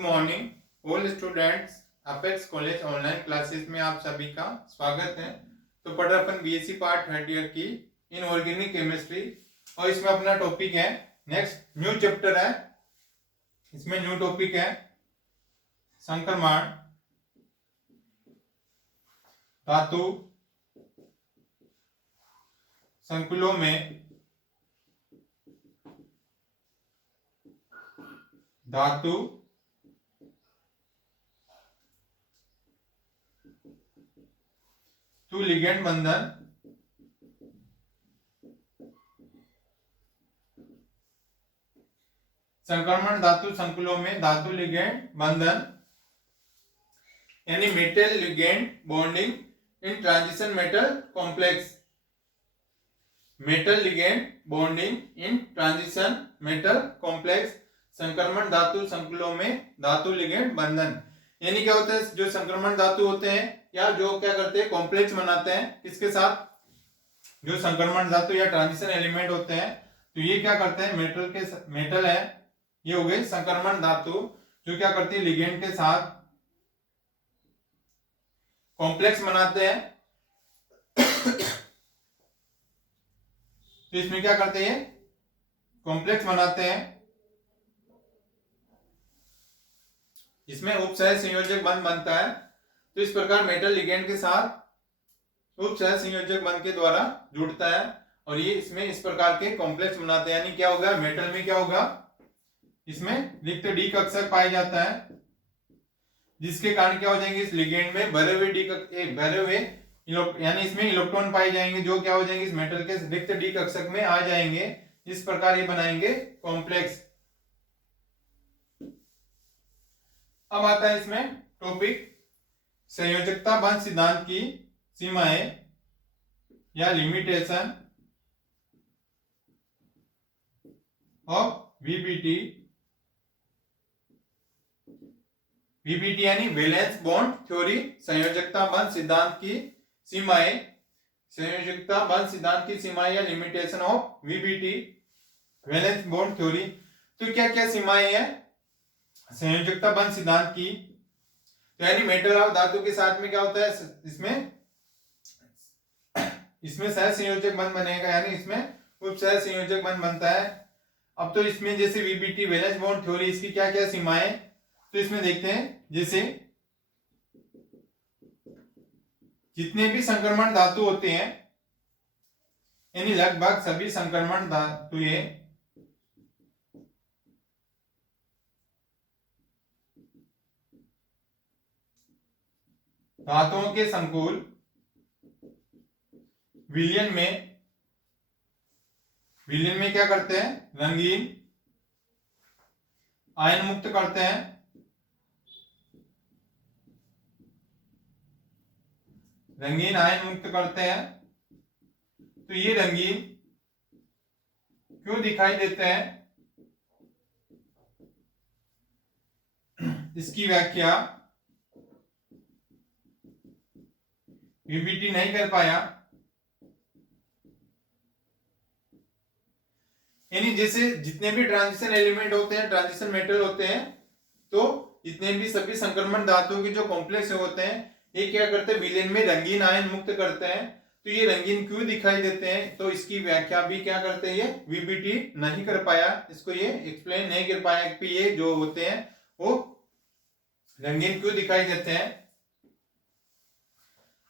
Morning all students. Apex college online classes में आप सभी का स्वागत है। तो पढ़ रहे अपन बीएससी पार्ट थर्ड ईयर की इनऑर्गेनिक केमिस्ट्री और इसमें अपना टॉपिक है नेक्स्ट न्यू चैप्टर है। इसमें न्यू टॉपिक है संक्रमण धातु संकुलों में धातु टू लिगेंड बंधन संक्रमण धातु संकुलों में धातु लिगेंड बंधन यानी metal ligand bonding in transition metal complex. Metal ligand bonding in transition metal complex संक्रमण धातु संकुलों में धातु लिगेंड बंधन। यानी क्या होता है, जो संक्रमण धातु होते हैं या जो क्या करते हैं कॉम्प्लेक्स बनाते हैं किसके साथ, जो संक्रमण धातु या ट्रांजिशन एलिमेंट होते हैं, तो ये क्या करते हैं मेटल है, ये हो गए संक्रमण धातु जो क्या करती है लिगेंड के साथ कॉम्प्लेक्स बनाते हैं। तो इसमें क्या करते हैं कॉम्प्लेक्स बनाते हैं, इसमें उपसह संयोजक बंध बनता है। तो इस प्रकार मेटल लिगेंड के साथ उपसह संयोजक बंध के द्वारा जुड़ता है और ये इसमें इस प्रकार के कॉम्प्लेक्स बनाते हैं। यानी क्या होगा मेटल में क्या होगा, इसमें रिक्त डी कक्षक पाया जाता है जिसके कारण क्या हो जाएंगे इस लिगेंड में भरे हुए यानी इसमें इलेक्ट्रॉन पाए जाएंगे जो क्या हो जाएंगे इस मेटल के रिक्त डी कक्षक में आ जाएंगे। इस प्रकार ये बनाएंगे कॉम्प्लेक्स। अब आता है इसमें टॉपिक संयोजकता बंध सिद्धांत की सीमाएं या लिमिटेशन ऑफ वीबीटी। वीबीटी यानी वैलेंस बॉन्ड थ्योरी, संयोजकता बंध सिद्धांत की सीमाएं, संयोजकता बंध सिद्धांत की सीमाएं या limitation of VBT valence bond theory. तो क्या क्या सीमाएं हैं संयोजकता बंध सिद्धांत की, तो यानी मेटल और धातु के साथ में क्या होता है इसमें सह संयोजक बंध बनेगा, यानी इसमें उपसह संयोजक बंध बनता है। अब तो इसमें जैसे वीबीटी वैलेंस बॉन्ड थ्योरी इसकी क्या क्या सीमाएं, तो इसमें देखते हैं जैसे जितने भी संक्रमण धातु होते हैं यानी लगभग सभी संक्रमण धातुएं धातुओं के संकुल विलयन में क्या करते हैं रंगीन आयन मुक्त करते हैं। रंगीन आयन मुक्त करते हैं। तो ये रंगीन क्यों दिखाई देते हैं, इसकी व्याख्या वीबीटी नहीं कर पाया। यानी जैसे जितने भी ट्रांजिशन एलिमेंट होते हैं ट्रांजिशन मेटल होते हैं, तो जितने भी सभी संक्रमण धातुओं के जो कॉम्प्लेक्स होते हैं ये क्या करते हैं विलयन में रंगीन आयन मुक्त करते हैं। तो ये रंगीन क्यों दिखाई देते हैं, तो इसकी व्याख्या भी क्या करते हैं ये वीबीटी नहीं कर पाया, इसको ये एक्सप्लेन नहीं कर पाया कि ये जो होते हैं वो रंगीन क्यों दिखाई देते हैं।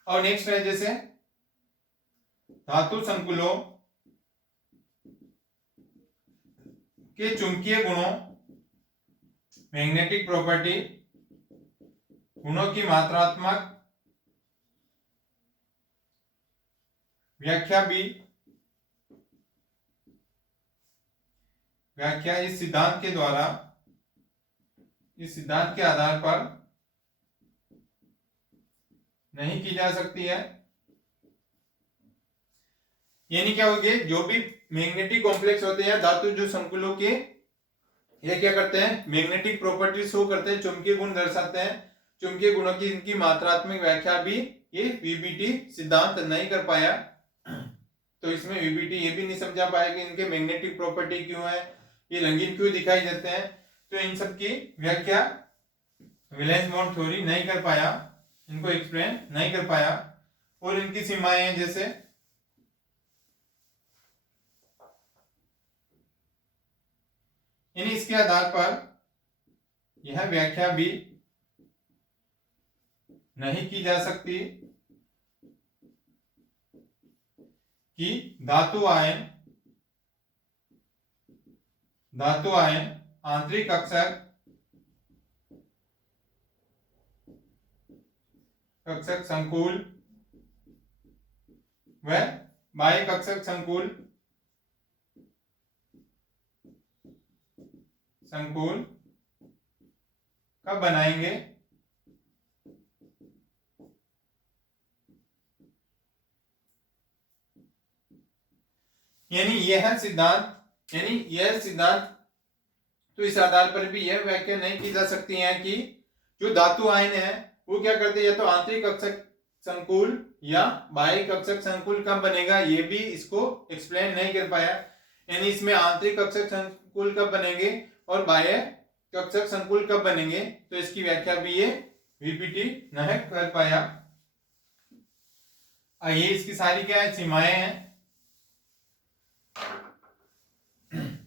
और नेक्स्ट है जैसे धातु संकुलों के चुंबकीय गुणों मैग्नेटिक प्रॉपर्टी गुणों की मात्रात्मक व्याख्या इस सिद्धांत के आधार पर नहीं की जा सकती है। यानी क्या हो गया, जो भी मैग्नेटिक कॉम्प्लेक्स होते हैं धातु जो संकुलों के ये क्या करते हैं मैग्नेटिक प्रॉपर्टी शो करते हैं, चुंबकीय गुण दर्शाते हैं। चुंबकीय गुणों की इनकी मात्रात्मक व्याख्या भी ये वीबीटी सिद्धांत नहीं कर पाया। तो इसमें वीबीटी ये भी नहीं समझा पाया कि इनके मैग्नेटिक प्रॉपर्टी क्यों है, ये रंगीन क्यों दिखाई देते हैं। तो इन सब की व्याख्या वैलेंस बॉन्ड थ्योरी नहीं कर पाया, इनको एक्सप्लेन नहीं कर पाया, और इनकी सीमाएं हैं जैसे इसके आधार पर यह व्याख्या भी नहीं की जा सकती कि धातु आयन आंतरिक कक्षक संकुल व बाह्य कक्षक संकुल कब बनाएंगे, यह सिद्धांत तो इस आधार पर भी यह व्याख्या नहीं की जा सकती है कि जो धातु आयन है वो क्या करते हैं, या तो आंतरिक कक्षक संकुल या बाह्य कक्षक संकुल कब बनेगा, ये भी इसको एक्सप्लेन नहीं कर पाया। इसमें आंतरिक कक्षक संकुल कब बनेंगे और बाह्य कक्षक संकुल कब बनेंगे, तो इसकी व्याख्या भी ये वीपीटी नहीं कर पाया। ये इसकी सारी क्या है, सीमाएं हैं।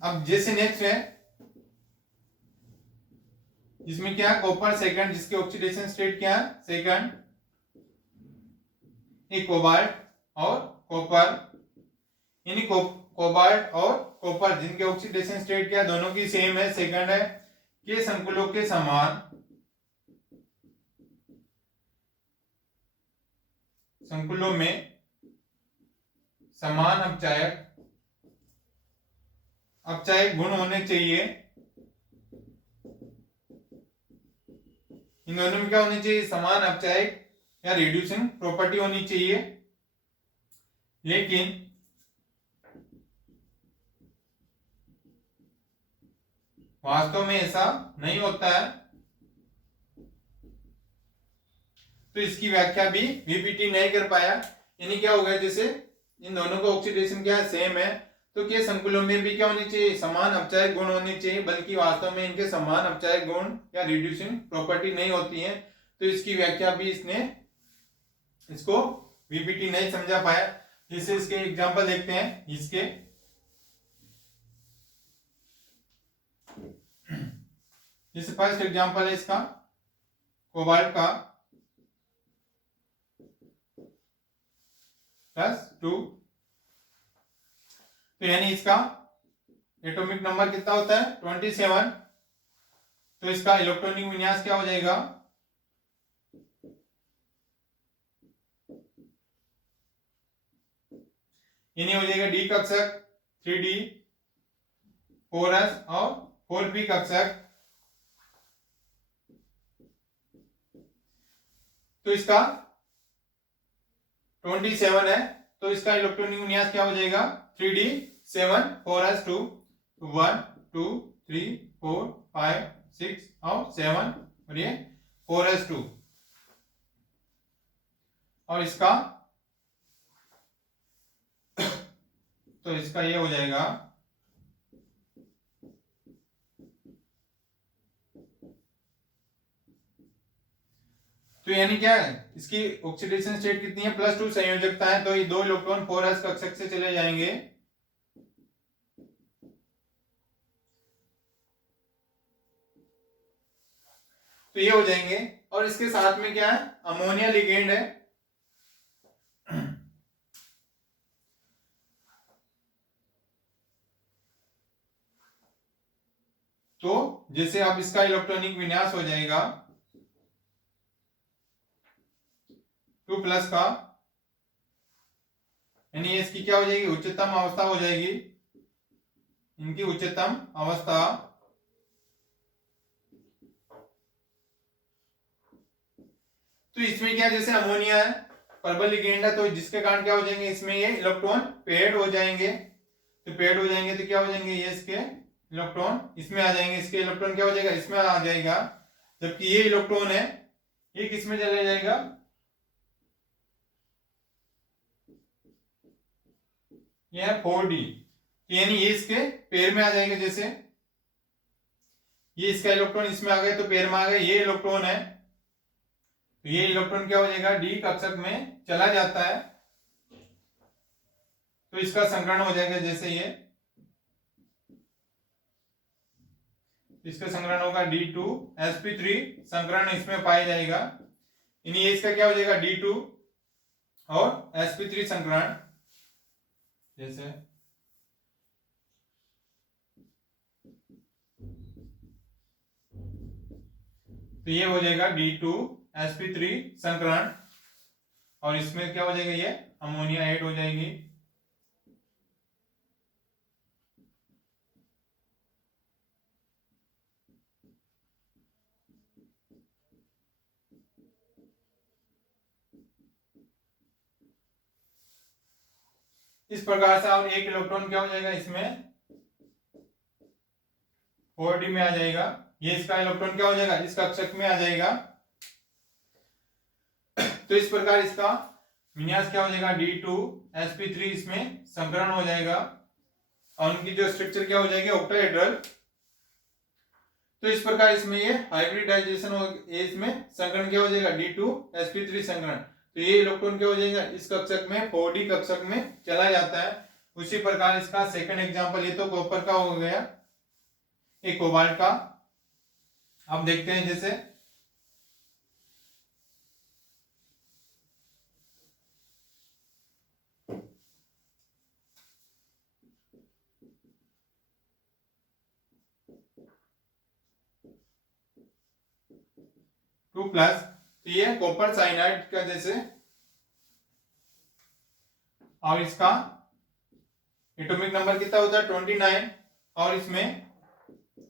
अब जैसे नेक्स्ट है, जिसमें क्या कॉपर सेकंड, जिसके ऑक्सीडेशन स्टेट क्या है सेकंड, कोबाल्ट और कॉपर, कोबाल्ट और कॉपर जिनके ऑक्सीडेशन स्टेट क्या दोनों की सेम है, सेकंड है, के संकुलों के समान संकुलों में समान अपचायक गुण होने चाहिए। इन दोनों में क्या होनी चाहिए, समान अपचायक या रिड्यूसिंग प्रॉपर्टी होनी चाहिए। लेकिन वास्तव में ऐसा नहीं होता है, तो इसकी व्याख्या भी वीपीटी नहीं कर पाया। यानी क्या हो गया, जैसे इन दोनों का ऑक्सीडेशन क्या है सेम है, तो के संकुलों में भी क्या होनी चाहिए, समान अपचायक गुण होने चाहिए, बल्कि वास्तव में इनके समान अपचायक गुण या रिड्यूसिंग प्रॉपर्टी नहीं होती है। तो इसकी व्याख्या भी इसको वीपीटी नहीं समझा पाया। जैसे इसके एग्जांपल देखते हैं, इसके जैसे फर्स्ट एग्जांपल है इसका कोबाल्ट का +2, तो यानी इसका एटॉमिक नंबर कितना होता है 27, तो इसका इलेक्ट्रॉनिक विन्यास क्या हो जाएगा, यानी हो जाएगा डी कक्षक 3D 4s और 4p कक्षक। तो इसका 27 है, तो इसका इलेक्ट्रॉनिक विन्यास क्या हो जाएगा 3D 7 4s2 1 2 3 4 5 6 और 7, और ये 4s2, और इसका तो इसका ये हो जाएगा तो यानी क्या है, इसकी ऑक्सीडेशन स्टेट कितनी है +2 संयोजकता है, तो ये 2 इलेक्ट्रॉन 4s कक्षक से चले जाएंगे, तो ये हो जाएंगे। और इसके साथ में क्या है, अमोनिया लिगेंड है, तो जैसे अब इसका इलेक्ट्रॉनिक विन्यास हो जाएगा 2+ का, यानी इसकी क्या हो जाएगी, उच्चतम अवस्था हो जाएगी, इनकी उच्चतम अवस्था। तो इसमें क्या, जैसे अमोनिया है प्रबल लिगेंड है, तो जिसके कारण क्या हो जाएंगे, इसमें ये इलेक्ट्रॉन पेड हो जाएंगे, तो पेड हो जाएंगे तो क्या हो जाएंगे, ये इसके इलेक्ट्रॉन इसमें आ जाएंगे, इसके इलेक्ट्रॉन क्या हो जाएगा, इसमें आ जाएगा, जबकि ये इलेक्ट्रॉन है ये किसमें चला जाएगा, ये है 4D, यानी ये इसके पेड़ में आ जाएंगे। जैसे ये इसका इलेक्ट्रॉन इसमें आ गया तो पेयर में आ गया, ये इलेक्ट्रॉन है तो ये इलेक्ट्रॉन क्या हो जाएगा डी कक्षक में चला जाता है, तो इसका संकरण हो जाएगा जैसे ये, इसका संकरण होगा D2sp3 संकरण इसमें पाया जाएगा, यानी ये इसका क्या हो जाएगा D2 और sp3 संकरण जैसे, तो ये हो जाएगा D2sp3 संकरण और इसमें क्या हो जाएगा ये अमोनिया ऐड हो जाएगी। इस प्रकार से और एक इलेक्ट्रॉन क्या हो जाएगा इसमें 4d में आ जाएगा, ये इसका इलेक्ट्रॉन क्या हो जाएगा इस कक्षक में आ जाएगा। तो इस प्रकार इसका विन्यास क्या हो जाएगा D2sp3 इसमें संकरण हो जाएगा और उनकी जो स्ट्रक्चर क्या हो जाएगी ऑक्टाहेड्रल। तो इस प्रकार इसमें ये हाइब्रिडाइजेशन हो, इसमें संकरण क्या हो जाएगा D2sp3 संकरण, तो ये इलेक्ट्रॉन क्या हो जाएगा इस कक्षक में 4d कक्षक में चला जाता है। उसी प्रकार इसका सेकंड एग्जांपल, ये तो कॉपर का हो गया, एक कोबाल्ट का। अब देखते हैं जैसे 2+, तो ये कॉपर साइनाइड का जैसे, और इसका एटॉमिक नंबर कितना होता है 29 और इसमें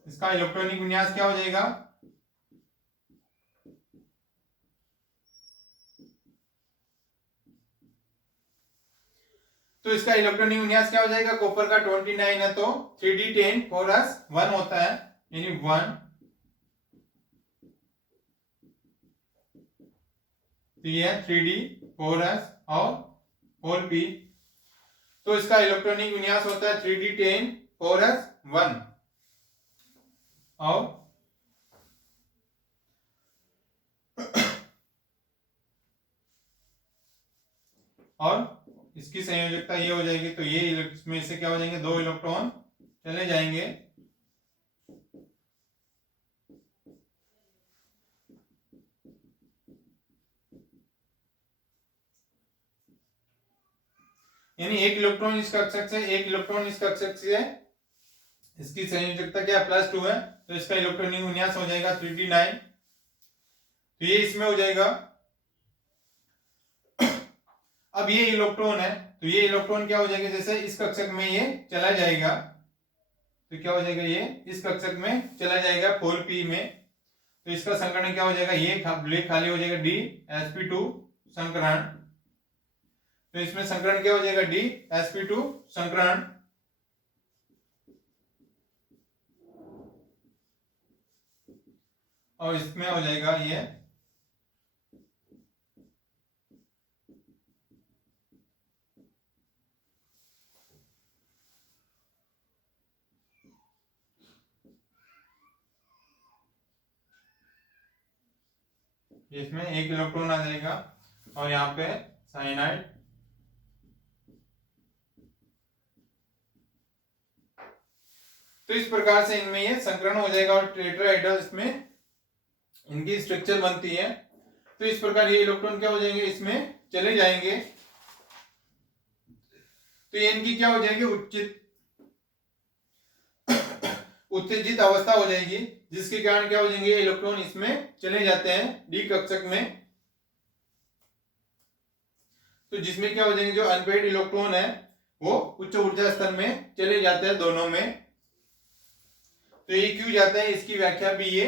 इसका इलेक्ट्रॉनिक विन्यास क्या हो जाएगा तो इसका इलेक्ट्रॉनिक विन्यास क्या हो जाएगा कॉपर का 29 है तो 3d10 4s1 होता है, यानी 1, तो ये 3d 4s और 4p, तो इसका इलेक्ट्रॉनिक विन्यास होता है 3d10 4s1 और इसकी संयोजकता ये हो जाएगी, तो ये इसमें से क्या हो जाएंगे 2 इलेक्ट्रॉन चले जाएंगे, यानी 1 इलेक्ट्रॉन इस कक्षक से 1 इलेक्ट्रॉन इस कक्षक से, इसकी संयोजकता क्या +2 है तो इसका इलेक्ट्रॉनिक विन्यास हो जाएगा 3d9, तो ये इसमें हो जाएगा। अब ये इलेक्ट्रॉन है तो ये इलेक्ट्रॉन क्या हो जाएगा जैसे इस कक्षक में ये चला जाएगा, तो क्या हो जाएगा ये इस कक्षक में चला जाएगा 4p में, तो इसका संकरण क्या हो जाएगा ये ब्लैक खाली हो जाएगा D sp2 संकरण, तो इसमें संकरण क्या हो जाएगा D sp2 संकरण, और इसमें हो जाएगा ये इसमें 1 इलेक्ट्रॉन आ जाएगा और यहाँ पे साइनाइड, तो इस प्रकार से इनमें ये संकरण हो जाएगा और टेट्राहेड्रल इसमें इनकी स्ट्रक्चर बनती है। तो इस प्रकार ये इलेक्ट्रॉन क्या हो जाएंगे इसमें चले जाएंगे, तो ये इनकी क्या हो जाएगी उत्तेजित अवस्था हो जाएगी, जिसके कारण क्या हो जाएंगे इलेक्ट्रॉन इसमें चले जाते हैं डी कक्षक में, तो जिसमें क्या हो जाएंगे जो अनपेयर्ड इलेक्ट्रॉन है वो उच्च ऊर्जा स्तर में चले जाते हैं दोनों में। तो ये क्यों जाता है इसकी व्याख्या भी ये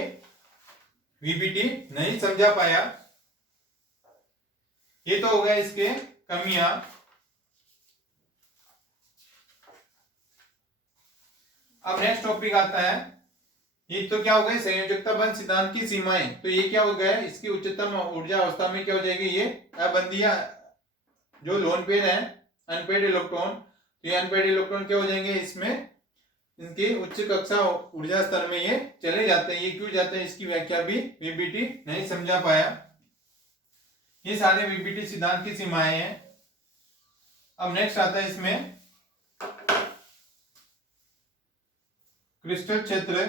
वीबीटी नहीं समझा पाया। ये तो हो गया इसके कमियां। अब नेक्स्ट टॉपिक आता है, ये तो क्या हो गया संयोजकता बंध सिद्धांत की सीमाएं, तो ये क्या हो गया इसकी उच्चतम ऊर्जा अवस्था में क्या हो जाएगी ये अबंधीय जो लोन पेयर है अनपेड इलेक्ट्रॉन, तो ये अनपेड इलेक्ट्रॉन क्या हो जाएंगे इसमें इनके उच्च कक्षा ऊर्जा स्तर में ये चले जाते हैं। ये क्यों जाते हैं इसकी व्याख्या भी वीबीटी नहीं समझा पाया। ये सारे वीबीटी सिद्धांत की सीमाएं हैं। अब नेक्स्ट आता है इसमें क्रिस्टल क्षेत्र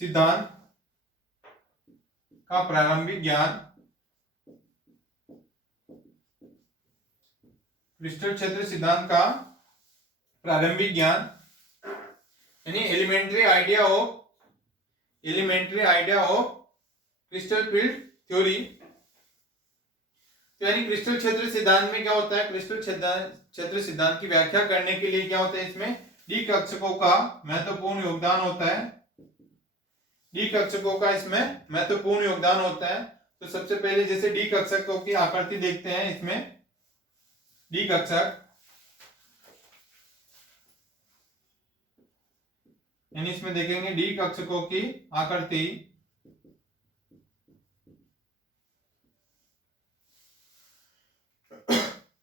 सिद्धांत का प्रारंभिक ज्ञान। क्रिस्टल क्षेत्र सिद्धांत का प्रारंभिक ज्ञान यानी elementary idea of crystal field theory. तो यानी क्रिस्टल क्षेत्र सिद्धांत में क्या होता है, क्रिस्टल क्षेत्र सिद्धांत की व्याख्या करने के लिए क्या होता है, इसमें डी कक्षकों का महत्वपूर्ण योगदान होता है। डी कक्षकों का इसमें महत्वपूर्ण योगदान होता है। तो सबसे पहले जैसे डी कक्षकों की आकृति देखते हैं। इसमें डी कक्षक यानी इसमें देखेंगे डी कक्षकों की आकृति।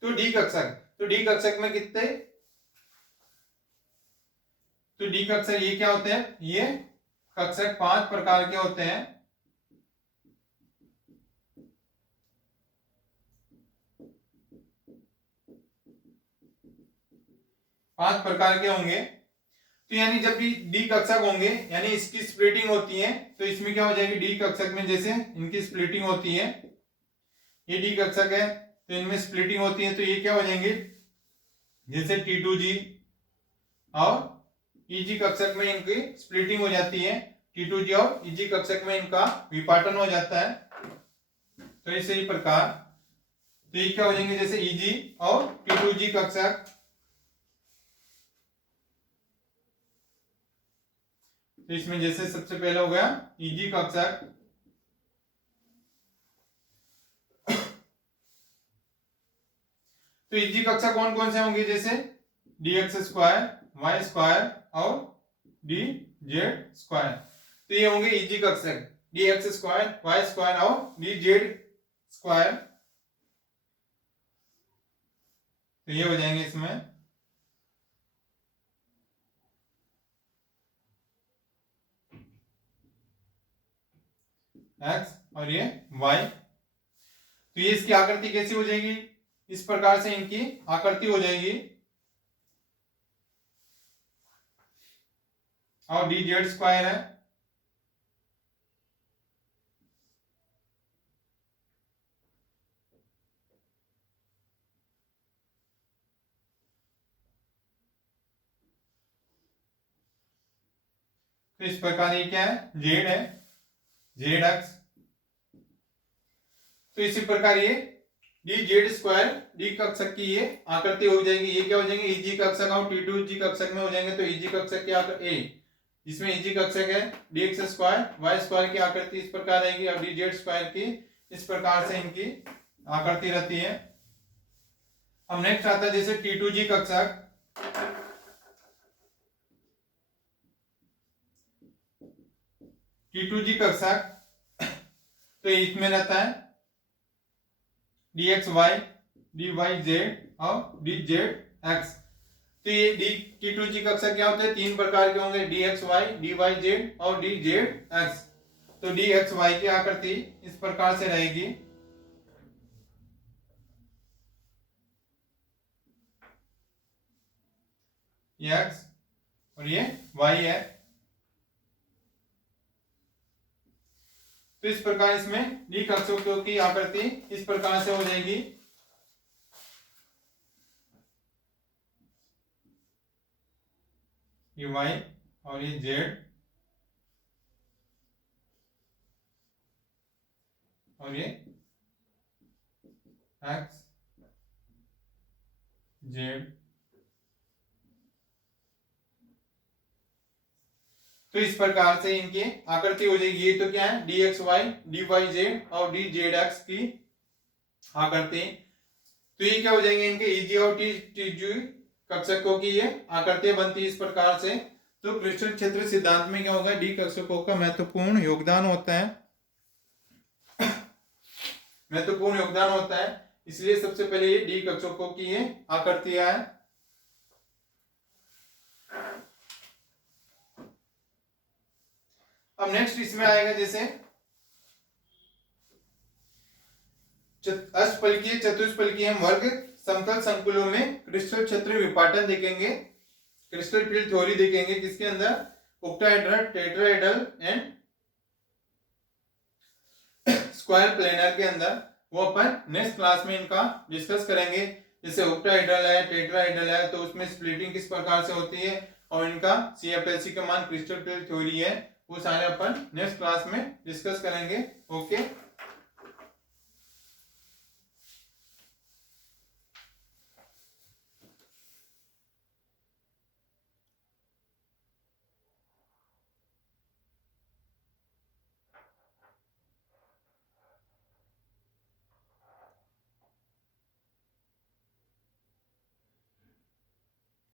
तो डी कक्षक में कितने, तो डी कक्षक ये क्या होते हैं, ये कक्षक 5 प्रकार के होते हैं। पांच प्रकार के होंगे। तो यानी जब भी डी कक्षक होंगे यानी इसकी स्प्लिटिंग होती है। तो इसमें क्या हो जाएगी, डी कक्षक में जैसे इनकी स्प्लिटिंग होती है, ये डी कक्षक है तो इनमें स्प्लिटिंग होती है। तो ये क्या हो जाएंगे, जैसे T2G और EG कक्षक में इनकी स्प्लिटिंग हो जाती है। T2G और EG कक्षक में इनका विपाटन हो जाता है। तो इसी प्रकार तो ये क्या हो जाएंगे, जैसे EG और T2G कक्षक। तो इसमें जैसे सबसे पहला हो गया EG कक्षक। तो EG कक्षक कौन कौन से होंगे, जैसे dx² y² और dz²। तो ये होंगे EG कक्षक, dx² y² और dz²। तो ये हो जाएंगे इसमें x और ये y। तो ये इसकी आकृति कैसी हो जाएगी, इस प्रकार से इनकी आकृति हो जाएगी। और dz² है। तो इस प्रकार ये क्या है, z है, zx। तो इसी प्रकार ये dz² डी कक्षक की ये आकृति हो जाएगी। ये क्या हो जाएंगे, EG कक्षक और T2G कक्षक में हो जाएंगे। तो EG कक्षक की आकृति जिसमें EG कक्षक है dx² y² की आकृति इस प्रकार रहेगी और dz² की इस प्रकार से इनकी आकृति रहती है। अब नेक्स्ट आता है जैसे T2G कक्षक। T2G कक्षक तो इसमें रहता है dxy dyz और dzx। तो ये T2G कक्षक क्या होते हैं, 3 प्रकार के होंगे, dxy dyz और dzx। तो dxy की आकृति इस प्रकार से रहेगी। x और ये y है। तो इस प्रकार इसमें डी कक्षकों की आकृति इस प्रकार से हो जाएगी। ये y और ये z और ये x z। तो इस प्रकार से इनकी आकृति हो जाएगी। ये तो क्या है, dxy dyz और dzx की आकृति। तो ये क्या हो जाएंगे, इनके EG और T2G कक्षकों की ये आकृतियां बनती है इस प्रकार से। तो क्रिस्टल क्षेत्र सिद्धांत में क्या होगा, डी कक्षकों का महत्वपूर्ण योगदान होता है। महत्वपूर्ण योगदान होता है। इसलिए सबसे पहले ये डी कक्षकों की ये आकृतियां है। अब नेक्स्ट इसमें आएगा जैसे अष्टफलकीय चतुष्फलकीय हम वर्ग समतल संकुलों में क्रिस्टल क्षेत्र विपाटन देखेंगे, क्रिस्टल फील्ड थ्योरी देखेंगे, किसके अंदर octahedral, tetrahedral and square planar के अंदर। वो अपन नेक्स्ट क्लास में इनका डिस्कस करेंगे। जैसे ऑक्टाहेड्रल है, टेट्राहेड्रल है, तो उसमें स्प्लिटिंग किस प्रकार से होती है और इनका CFLC का मान क्रिस्टल फील्ड थ्योरी है, वो सारे अपन नेक्स्ट क्लास में डिस्कस करेंगे। ओके।